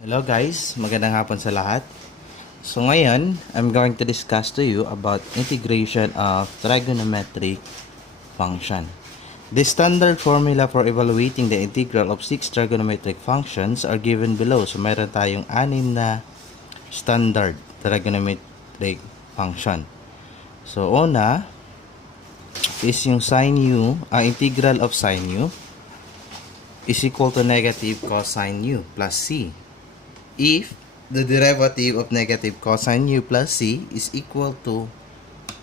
Hello guys, magandang hapon sa lahat. So ngayon, I'm going to discuss to you about integration of trigonometric function. The standard formula for evaluating the integral of 6 trigonometric functions are given below. So meron tayong 6 na standard trigonometric function. So una is yung sin u, integral of sin u is equal to negative cosine u plus c. If the derivative of negative cosine u plus c is equal to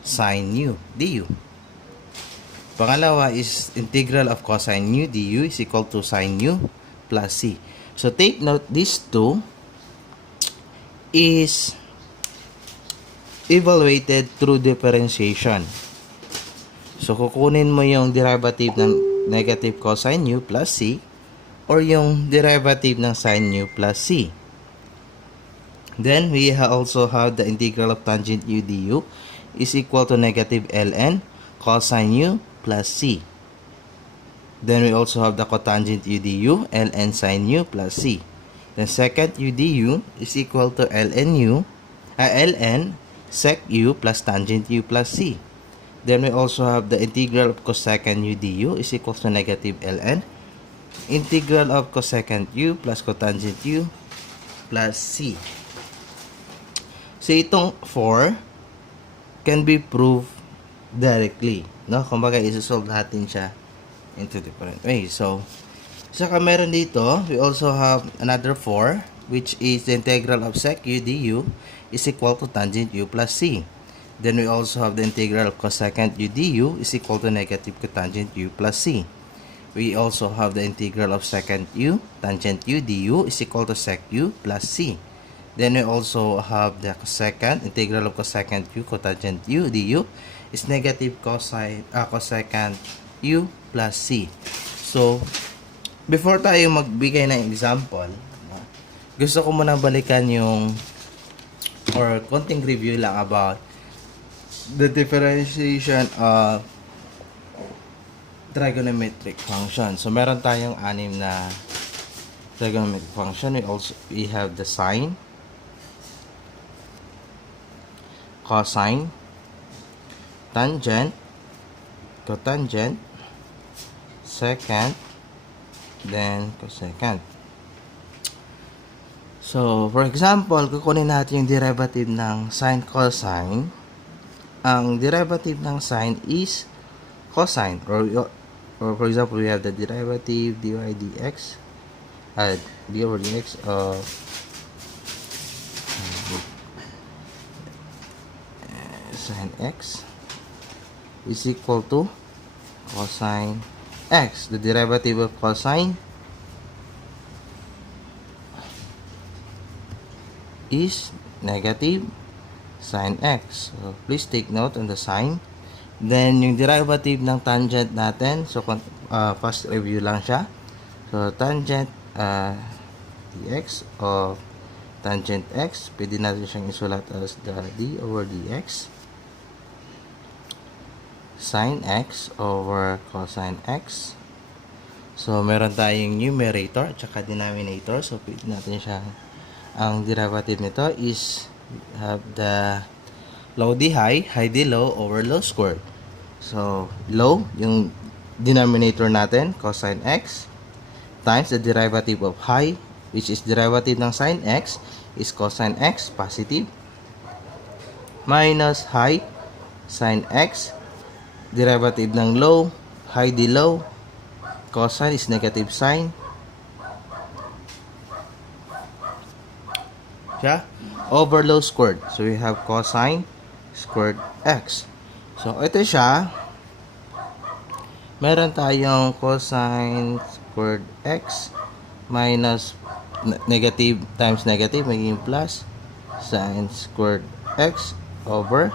sin u du. Pangalawa is integral of cosine u du is equal to sin u plus c. So take note, these two is evaluated through differentiation. So kukunin mo yung derivative ng negative cosine u plus c or yung derivative ng sin u plus c. Then, we also have the integral of tangent u du is equal to negative ln cosine u plus c. Then, we also have the cotangent u du, ln sin u plus c. Then, second u du is equal to ln sec u plus tangent u plus c. Then, we also have the integral of cosecant u du is equal to negative ln integral of cosecant u plus cotangent u plus c. So, itong 4 can be proved directly. No? Kumbaga, isosolve natin siya into different ways. So, saka meron dito, we also have another 4, which is the integral of sec u du is equal to tangent u plus c. Then, we also have the integral of cosecant u du is equal to negative cotangent u plus c. We also have the integral of secant u tangent u du is equal to sec u plus c. Then we also have the cosecant, integral of cosecant u cotangent u du is negative cosecant u plus c. So, before tayo magbigay ng example, gusto ko muna balikan yung or konting review lang about the differentiation of trigonometric function. So, meron tayong 6 na trigonometric function. We have the sine, cosine, tangent, cotangent, secant, then cosecant. So, for example, kukunin natin yung derivative ng sine cosine. Ang derivative ng sine is cosine. Or for example, we have the derivative dy dx d over dx of sin x is equal to cosine x. The derivative of cosine is negative sin x. So, please take note on the sign. Then, yung derivative ng tangent natin, so, first review lang siya. So, tangent dx of tangent x, pwede natin siyang isulat as the d over dx sin x over cosine x. So, meron tayong numerator at saka denominator. So, pwede natin siya, ang derivative nito is have the low d high, high d low over low squared. So, low, yung denominator natin, cosine x, times the derivative of high, which is derivative ng sin x, is cosine x, positive, minus high, sin x, derivative ng low, high d low, cosine is negative sign. Siya, over low squared. So, we have cosine squared x. So, ito siya. Meron tayong cosine squared x minus negative times negative, magiging plus sin squared x over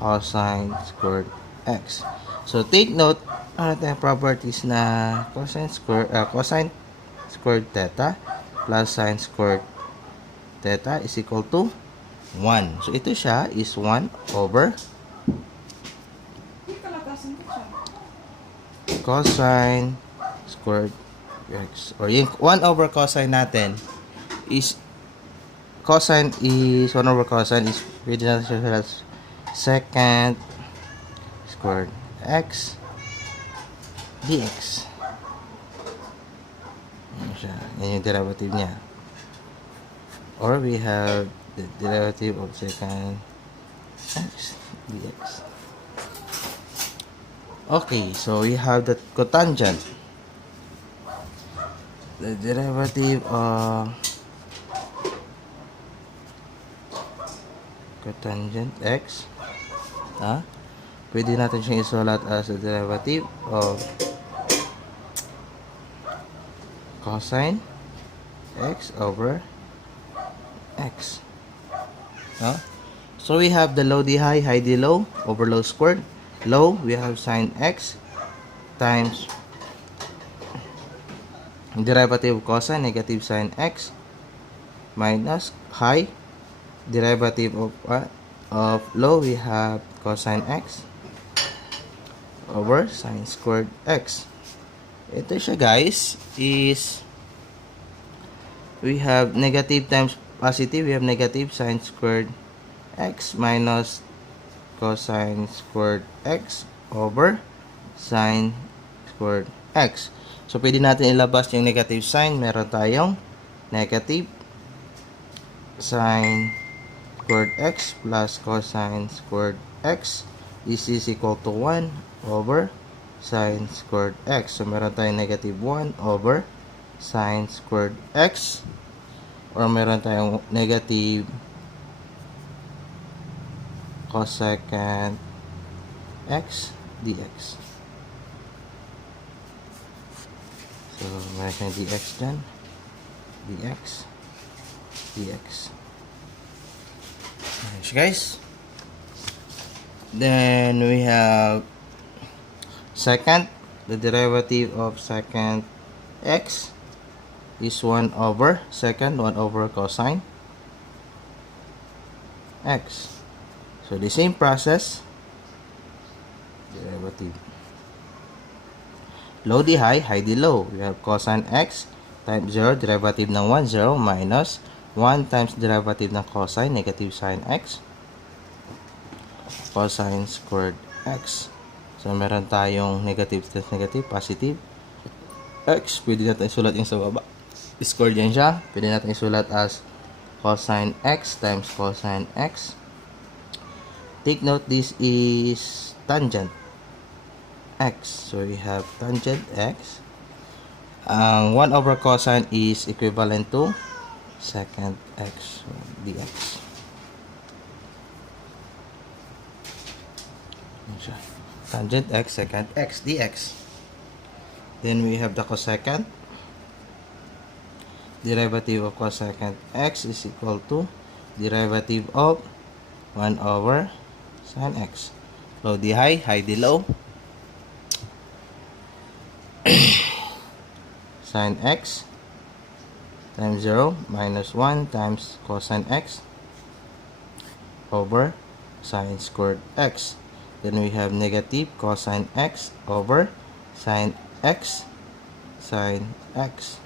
cosine squared x. So, take note, ano tayong properties na cosine squared theta plus sin squared theta is equal to 1. So, ito siya is 1 over cosine squared x. Or yung 1 over cosine natin is cosine is 1 over cosine is pwede natin siya as secant squared x dx. Yan siya. Yan yung derivative niya. Or we have the derivative of secant x dx. Okay, so we have the cotangent. The derivative of cotangent x, pwede natin siyang isulat as the derivative of cosine x over x. So we have the low d high, high d low, over low squared. Low, we have sine x times derivative of cosine, negative sine x, minus high, derivative of low, we have cosine x over sine squared x. Ito siya guys, is we have negative times positive, we have negative sine squared x minus cosine squared x over sine squared x. So, pwede natin ilabas yung negative sign. Meron tayong negative sine squared x plus cosine squared x is equal to 1 over sine squared x. So, meron tayong negative 1 over sine squared x, or meron tayong negative cosecant x dx. So, meron siyang dx dyan. Dx. Dx. Nice, guys. Then, we have secant. The derivative of secant x is 1 over secant, 1 over cosine x. So, the same process. Derivative. Low d high, high d low. We have cosine x times 0, derivative ng 1, 0, minus 1 times derivative ng cosine, negative sine x, cosine squared x. So, meron tayong negative times negative, positive x. Pwede natin isulat yung sa baba. Squared yan siya. Pwede natin isulat as cosine x times cosine x. Take note, this is tangent x. So, we have tangent x. Ang 1 over cosine is equivalent to secant x, so dx. Tangent x, secant x, dx. Then, we have the cosecant. Derivative of cosecant x is equal to derivative of 1 over sine x. Low d high, high d low. Sine x times 0 minus 1 times cosine x over sine squared x. Then we have negative cosine x over sine x, sine x.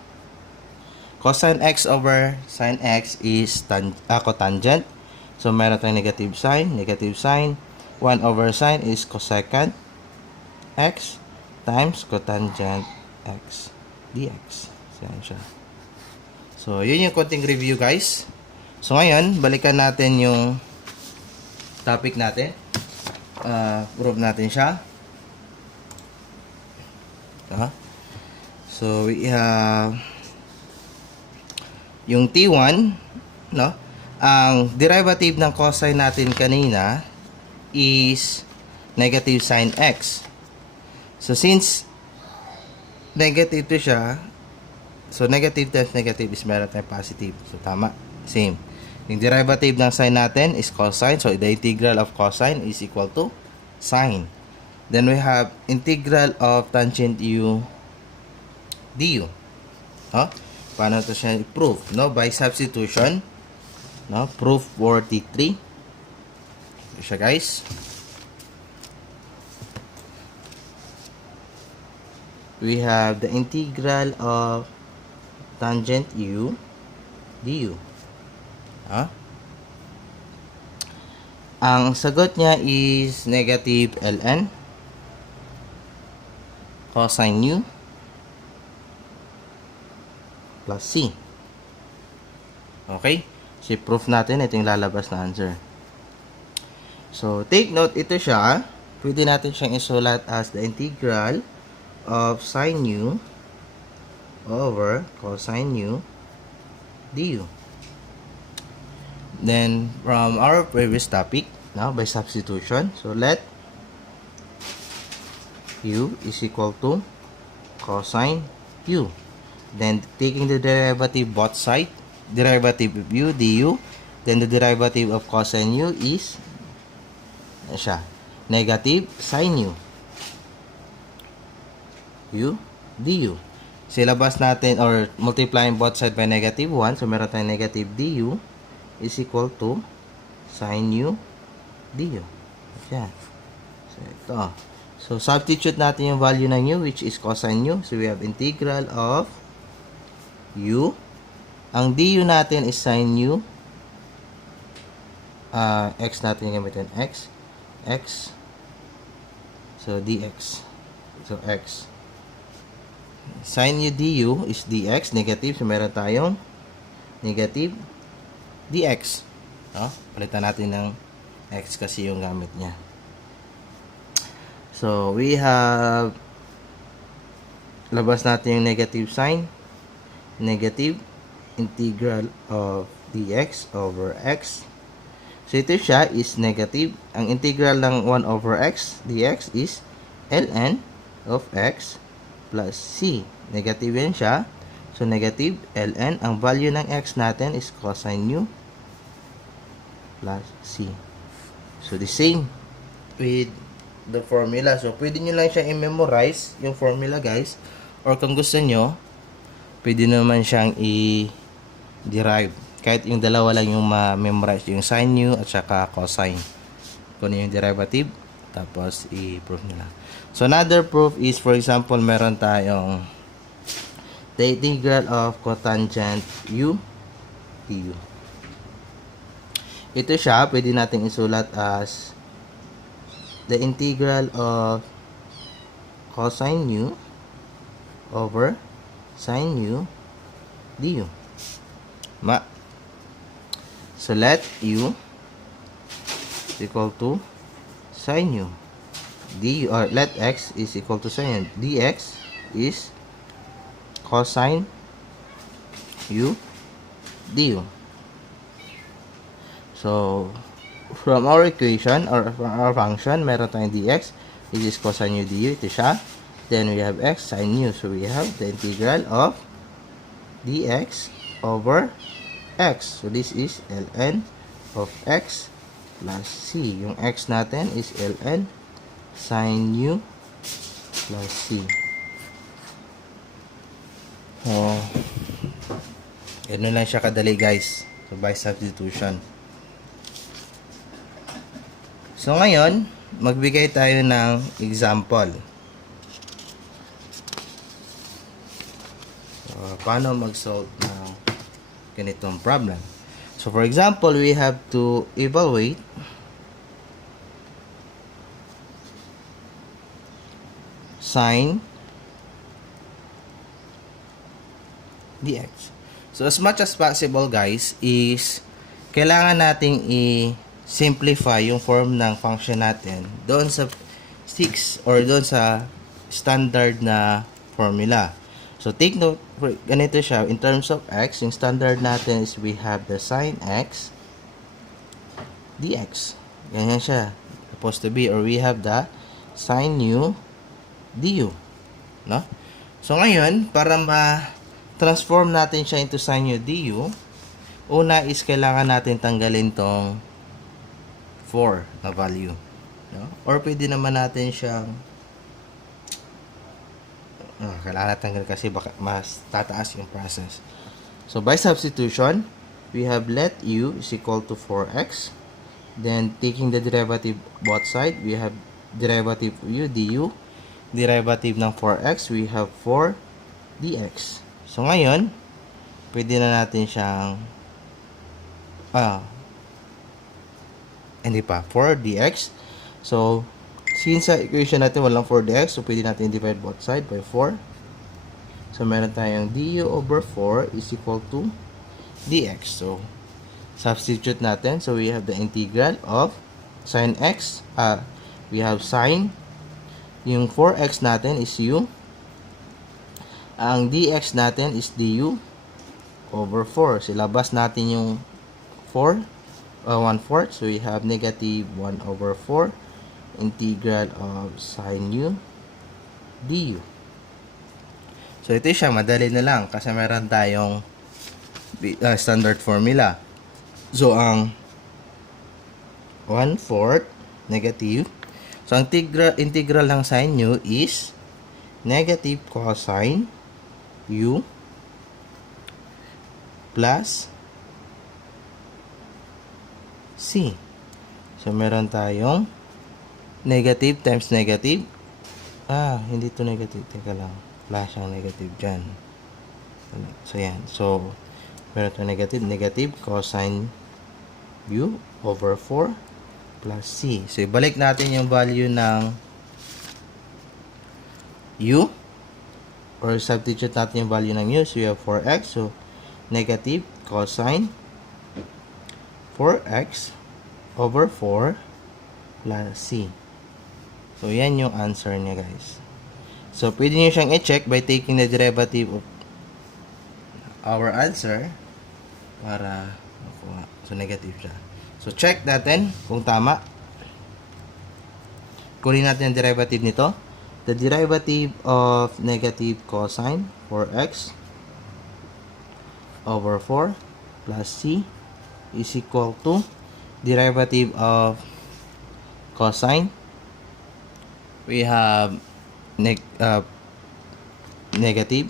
Cosine x over sine x is cotangent. So, meron tayong negative sign. 1 over sine is cosecant x times cotangent x dx. So, yan siya. So, yun yung konting review guys. So, ngayon, balikan natin yung topic natin. Prove natin siya. So, we have yung T1, no? Ang derivative ng cosine natin kanina is negative sine x. So, since negative to siya, so negative times negative is meron tayong positive. So, tama. Same. Yung derivative ng sine natin is cosine. So, the integral of cosine is equal to sine. Then, we have integral of tangent u du. Paano ito siya i-prove? No? By substitution. No? Proof for T3. Ito siya guys. We have the integral of tangent u du. Ah? Ang sagot niya is negative ln cosine u plus c. Okay? So, proof natin, ito yung lalabas na answer. So, take note, ito siya. Pwede natin siyang isulat as the integral of sine u over cosine u du. Then, from our previous topic, now by substitution, so let u is equal to cosine u. Then, taking the derivative both side, derivative of u du, then the derivative of cosine u is siya, negative sine u du. Silabas natin or multiplying both side by negative 1, so meron tayong negative du is equal to sine u du. Yan. So, ito. So, substitute natin yung value ng u, which is cosine u. So, we have integral of u. Ang du natin is sine u. X natin yung gamitin. X. So, dx. So, x. Sine u du is dx. Negative. So, meron tayong negative dx. No? Palitan natin ng x kasi yung gamit niya. So, we have labas natin yung negative sign. Negative integral of dx over x. So, ito siya is negative. Ang integral ng 1 over x dx is ln of x plus c. Negative yan siya. So, negative ln. Ang value ng x natin is cosine u plus c. So, the same with the formula. So, pwede nyo lang siya i-memorize yung formula, guys. Or kung gusto nyo, pwede naman siyang i-derive. Kahit yung dalawa lang yung ma-memorize. Yung sine u at saka cosine. Kung yung derivative, tapos i-prove nila. So, another proof is, for example, meron tayong the integral of cotangent u du. Ito siya, pwede natin isulat as the integral of cosine u over sine u du. So, let u is equal to sine u du, or let x is equal to sine u. Dx is cosine u du. So, from our equation or from our function, meron tayong dx, which is cosine u du. Ito siya. Then, we have x sine u. So, we have the integral of dx over x. So, this is ln of x plus c. Yung x natin is ln sine u plus c. So, ano lang siya kadali, guys. So, by substitution. So, ngayon, magbigay tayo ng example. So, paano mag-solve ng ganitong problem? So, for example, we have to evaluate sine dx. So, as much as possible, guys, is kailangan nating simplify yung form ng function natin doon sa 6 or doon sa standard na formula. So, take note, ganito siya, in terms of x, yung standard natin is we have the sine x dx. Ganyan siya, supposed to be, or we have the sine u du. No? So, ngayon, para ma-transform natin siya into sine u du, una is kailangan natin tanggalin tong 4 na value. No? Or pwede naman natin siyang kailangan natin kasi baka mas tataas yung process. So, by substitution, we have let u is equal to 4x. Then, taking the derivative both side, we have derivative of u du. Derivative ng 4x, we have 4 dx. So, ngayon, pwede na natin siyang hindi pa, 4dx. So, since sa equation natin walang 4dx, so pwede natin divide both side by 4. So, meron tayong du over 4 is equal to dx. So, substitute natin. So, we have the integral of sin x. We have sin. Yung 4x natin is u. Ang dx natin is du over 4. So, labas natin yung 4. 1/4. So, we have negative 1 over 4 integral of sin u du. So, ito siya. Madali na lang kasi meron tayong standard formula. So, ang 1/4 negative. So, ang integral ng sin u is negative cosine u plus c. So, meron tayong negative times negative. Hindi to negative. Teka lang. Plus ang negative dyan. So, yan. So, meron tayong negative cosine u over 4 plus c. So, ibalik natin yung value ng u or substitute natin yung value ng u. So, we have 4x. So, negative cosine 4x over 4 plus c. So, yan yung answer niya, guys. So, pwede nyo siyang i-check by taking the derivative of our answer para makuha. So, negative siya. So, check natin kung tama. Kunin natin ang derivative nito. The derivative of negative cosine 4x over 4 plus c is equal to derivative of cosine. We have negative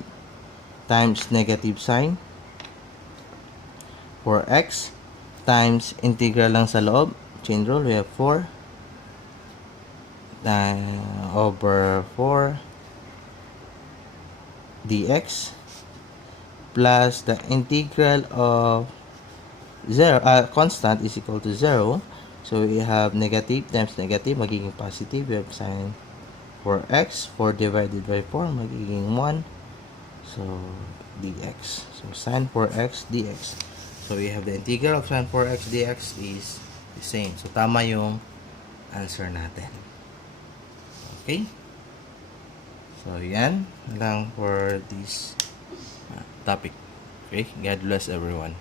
times negative sine 4x times integral lang sa loob, chain rule, we have 4 over 4 dx plus the integral of constant is equal to 0. So, we have negative times negative, magiging positive. We have sine 4x, 4 divided by 4, magiging 1. So, dx. So, sine 4x dx. So, we have the integral of sine 4x dx is the same. So, tama yung answer natin. Okay? So, yan lang for this topic. Okay? God bless everyone.